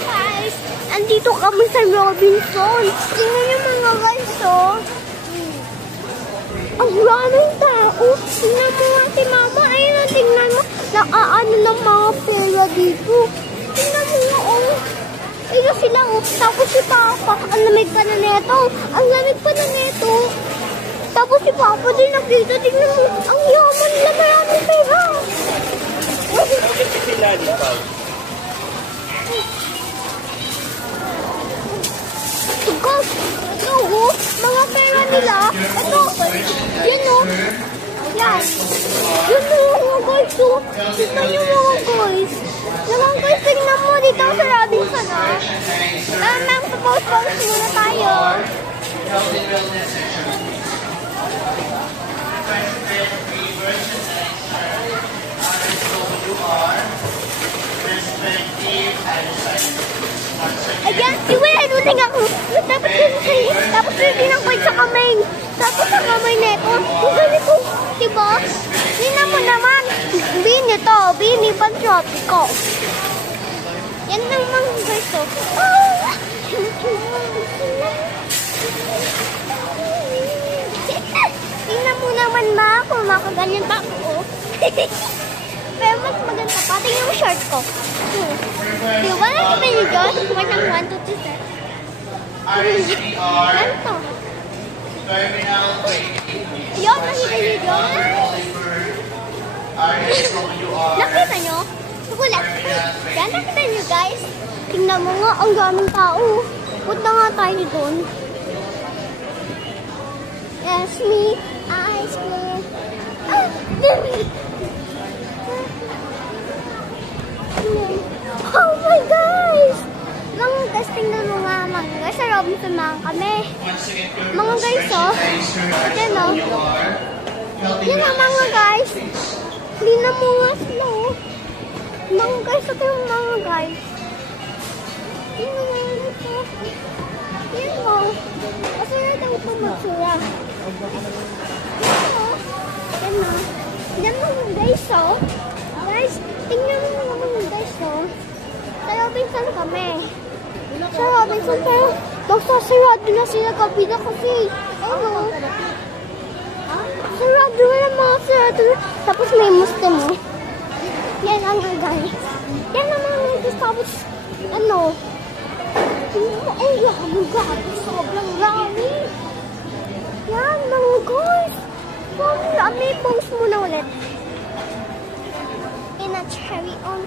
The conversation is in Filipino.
guys! Andito kami sa Robinson. Tingnan niyo mga guys, oh. Ang raming tao. Tingnan mo nga si mama. Ayun, tingnan mo. Nakaano ng mga pera dito. Tingnan mo nga, oh. Ayun sila, oh. Tapos si Papa, ang lamig pa na neto. Ang lamig pa na neto. Tapos si Papa din nakita. Tingnan mo, ang yaman nila, maraming pera. Bakit sila dito? Guys, ito, oh. Mga pera nila. Ito, yun, oh. Yan. Yun, mga guys, oh. Tignan nyo mga guys. Naman guys, tignan mo dito sa Robinson, ah. Mag-post muna tayo. Ayan, si Will, nuting ako. Tapos rin ang sa kamay. Tapos sa kamay neto. Ang ganito, diba? Tingnan mo naman. Bini to, bini Pantropico. Yan naman guys, oh. Tingnan mo naman ba kung makaganyan pa ako. Pero mas maganda pa. Tingnan mo short ko. Diba nakita niyo dyan? Kumain ng 1, 2, 3, 4. Ano to? Yun, nakita niyo dyan? Nakita niyo? Sukulat. Yan, nakita niyo guys? Tingnan mo nga, ang daming tao. Punta nga tayo doon. Yes, me. Ice cream. Oh my guys! Mga guys, tingnan mo nga mga guys. Sa Robinson mga kami. Mga guys, oh. Yan, oh. Yan na mga guys. Tingnan mo nga sila, oh. Mga guys, ito yung mga guys. Tingnan mo nga guys, oh. Yan, oh. Kasi natin ito magsura. Yan, oh. Yan, oh. Yan mga guys, oh. Guys, tingnan mo nga mga guys, oh. Sa Robinson kami. Sa Robinson, pero nagsasarado na sila kabila kasi, ano, sarado na mga sarado. Tapos may Muslim, oh. Yan ang guys. Yan ang mga guys. Tapos, ano, ang yaman gabi. Sobrang rami. Yan, mga guys. Sobrang rami. Post muna ulit. In a cherry on.